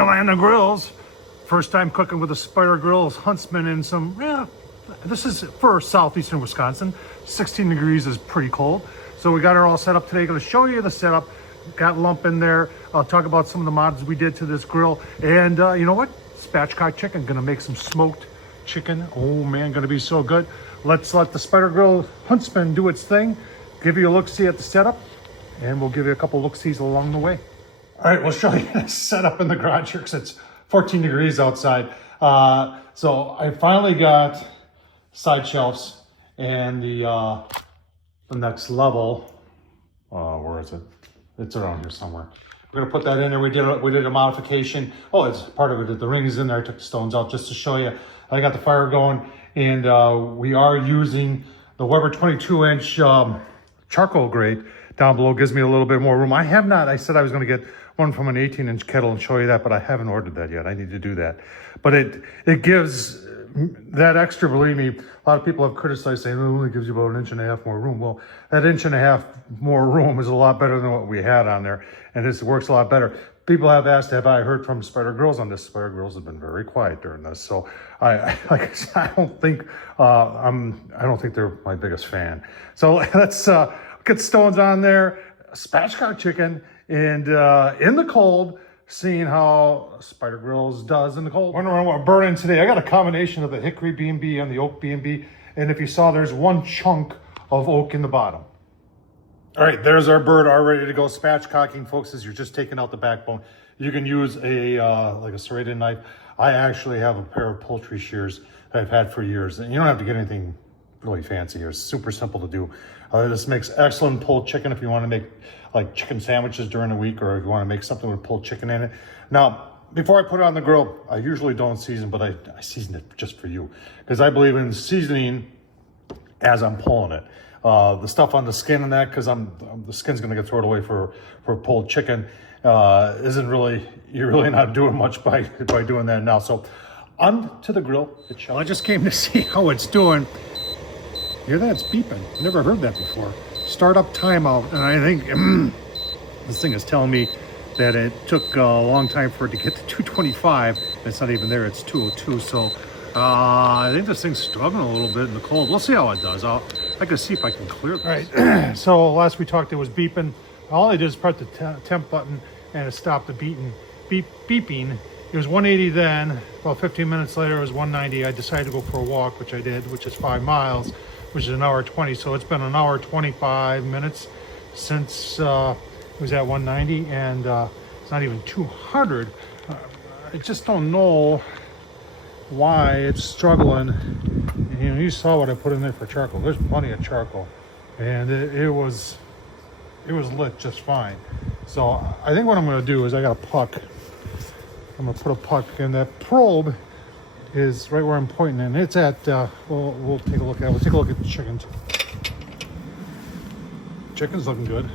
the land of grills. First time cooking with the Spider Grills Huntsman in some, this is for southeastern Wisconsin. 16 degrees is pretty cold. So we got her all set up today. Going to show you the setup. Got lump in there. I'll talk about some of the mods we did to this grill. And you know what? Spatchcock chicken. Going to make some smoked chicken. Oh man, going to be so good. Let's let the Spider Grill Huntsman do its thing. Give you a look-see at the setup. And we'll give you a couple look-sees along the way. All right, we'll show you the setup in the garage here because it's 14 degrees outside. So I finally got side shelves and the next level. Where is it? It's around here somewhere. We're gonna put that in there. We did a modification. Oh, it's part of it. The ring is in there. I took the stones out just to show you. I got the fire going, and we are using the Weber 22-inch charcoal grate down below. Gives me a little bit more room. I have not. I said I was going to get one from an 18-inch kettle and show you that, but I haven't ordered that yet. I need to do that. But it gives that extra, believe me, a lot of people have criticized saying, oh, it only gives you about 1.5 inches more room. Well, that 1.5 inches more room is a lot better than what we had on there, and this works a lot better. People have asked, have I heard from Spider Grills on this? Spider Grills have been very quiet during this, so like I said, I don't think they're my biggest fan. So let's get stones on there, spatchcock chicken, and in the cold, seeing how Spider Grills does in the cold. Wondering what we're burning today. I got a combination of the hickory B&B and the oak B&B, and if you saw, there's one chunk of oak in the bottom. All right, there's our bird all ready to go. Spatchcocking, folks, is you're just taking out the backbone. You can use a like a serrated knife. I actually have a pair of poultry shears that I've had for years, and you don't have to get anything really fancy here. It's super simple to do. This makes excellent pulled chicken if you want to make like chicken sandwiches during the week, or if you want to make something with pulled chicken in it. Now, before I put it on the grill, I usually don't season, but I season it just for you because I believe in seasoning as I'm pulling it. The stuff on the skin and that, because the skin's going to get thrown away for pulled chicken, isn't really, you're really not doing much by doing that now. So on to the grill. Well, I just came to see how it's doing. Hear that? It's beeping. Never heard that before. Startup timeout, and I think this thing is telling me that it took a long time for it to get to 225. It's not even there. It's 202. So I think this thing's struggling a little bit in the cold. We'll see how it does. I can see if I can clear this. All right. So last we talked, it was beeping. All I did is press the temp button, and it stopped the beeping. It was 180 then. About 15 minutes later, it was 190. I decided to go for a walk, which I did, which is 5 miles, which is an hour 20. So it's been an hour 25 minutes since it was at 190, and it's not even 200. I just don't know why it's struggling. You know, you saw what I put in there for charcoal. There's plenty of charcoal, and it was lit just fine. So I think what I'm going to do is I got a puck. I'm going to put a puck, and that probe is right where I'm pointing, and it's at. We'll take a look at it. We'll take a look at the chicken. Chicken's looking good.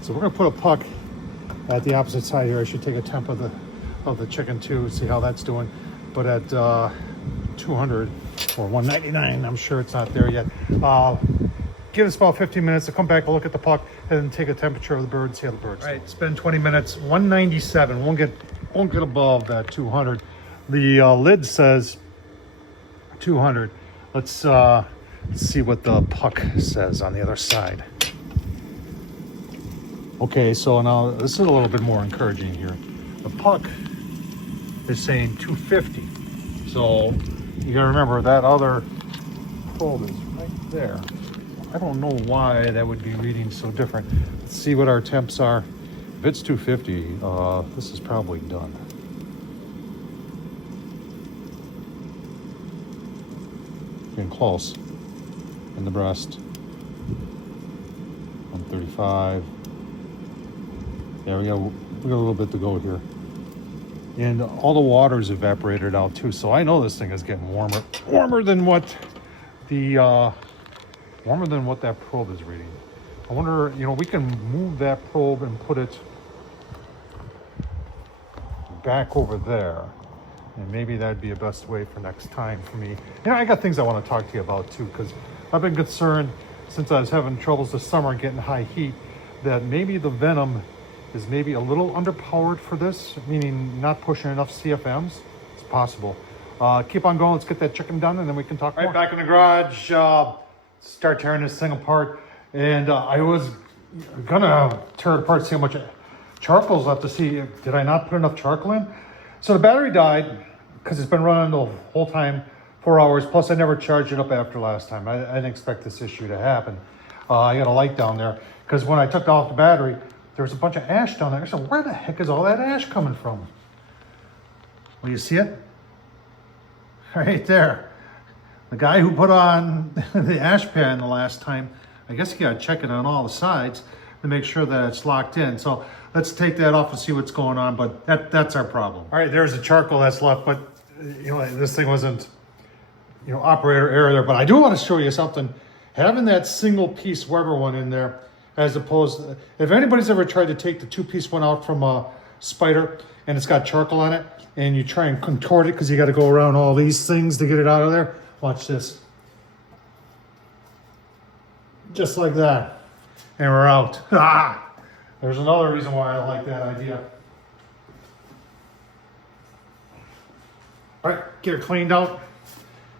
So we're going to put a puck at the opposite side here. I should take a temp of the chicken too, see how that's doing. But at 200 or 199, I'm sure it's not there yet. Give us about 15 minutes to come back, we'll look at the puck, and then take a temperature of the bird, see how the bird's doing. All right, it's been 20 minutes, 197. Won't get above that 200. The lid says 200. Let's see what the puck says on the other side. Okay, so now this is a little bit more encouraging here. The puck is saying 250. So you gotta remember that other probe is right there. I don't know why that would be reading so different. Let's see what our temps are. If it's 250, this is probably done. Getting close in the breast. 135. Yeah, we got a little bit to go here. And all the water's evaporated out too, so I know this thing is getting warmer than what that probe is reading. I wonder, you know, we can move that probe and put it back over there, and maybe that'd be a best way for next time for me. You know, I got things I want to talk to you about too, because I've been concerned since I was having troubles this summer getting high heat that maybe the venom is maybe a little underpowered for this, meaning not pushing enough CFMs. It's possible. Keep on going. Let's get that chicken done, and then we can talk more. Back in the garage, start tearing this thing apart. And I was gonna tear it apart, see how much charcoal's left to see, did I not put enough charcoal in? So the battery died because it's been running the whole time, 4 hours. Plus I never charged it up after last time. I didn't expect this issue to happen. I got a light down there because when I took off the battery, there was a bunch of ash down there. I said, where the heck is all that ash coming from? Well, you see it? Right there. The guy who put on the ash pan the last time, I guess you gotta check it on all the sides to make sure that it's locked in. So let's take that off and see what's going on, but that's our problem. All right, there's the charcoal that's left, but you know, this thing wasn't, you know, operator error there, but I do want to show you something. Having that single piece Weber one in there, as opposed to, if anybody's ever tried to take the 2-piece one out from a Spider and it's got charcoal on it and you try and contort it because you got to go around all these things to get it out of there, watch this. Just like that. And we're out. Ah! There's another reason why I like that idea. All right, get it cleaned out.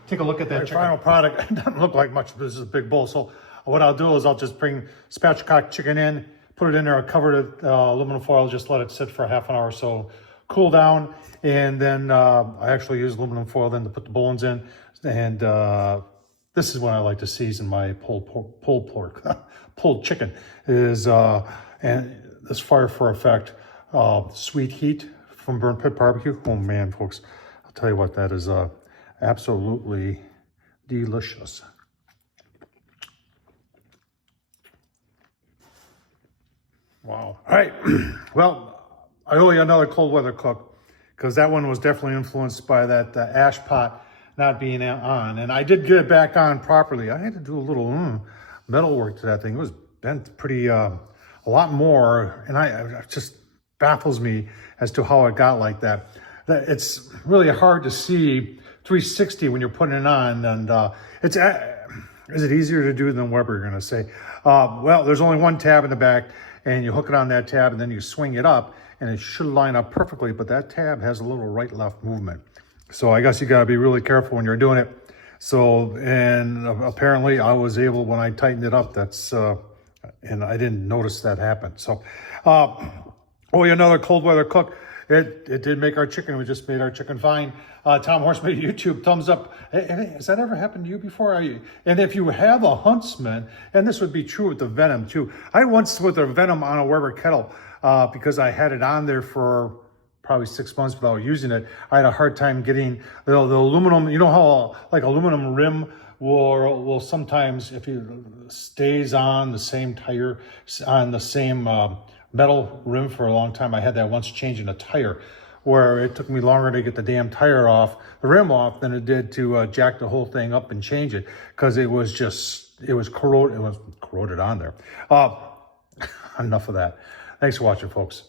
Take a look at that final product. It doesn't look like much, but this is a big bowl. So what I'll do is I'll just bring spatchcock chicken in, put it in there, I'll cover it with aluminum foil, just let it sit for half an hour or so, cool down. And then I actually use aluminum foil then to put the bones in. And this is what I like to season my pulled chicken is, and this fire for effect, sweet heat from Burnt Pit Barbecue. Oh man, folks, I'll tell you what, that is absolutely delicious. Wow. All right. Well, I owe you another cold weather cook because that one was definitely influenced by that ash pot not being on. And I did get it back on properly. I had to do a little metal work to that thing. It was bent pretty, a lot more. And it just baffles me as to how it got like that. It's really hard to see 360 when you're putting it on. And is it easier to do than Weber, you're going to say? Well, there's only one tab in the back, and you hook it on that tab, and then you swing it up, and it should line up perfectly, but that tab has a little right-left movement. So I guess you got to be really careful when you're doing it. So, and apparently I was able, when I tightened it up, and I didn't notice that happen. So, another cold weather cook. It did make our chicken. We just made our chicken fine. Tom Horsman, YouTube, thumbs up. Hey, has that ever happened to you before? And if you have a Huntsman, and this would be true with the Venom too. I once with the Venom on a Weber kettle because I had it on there for probably 6 months without using it. I had a hard time getting the aluminum. You know how like aluminum rim will sometimes, if it stays on the same tire, on the same metal rim for a long time. I had that once changing a tire where it took me longer to get the damn tire off, the rim off, than it did to jack the whole thing up and change it because it was corroded on there. Enough of that. Thanks for watching, folks.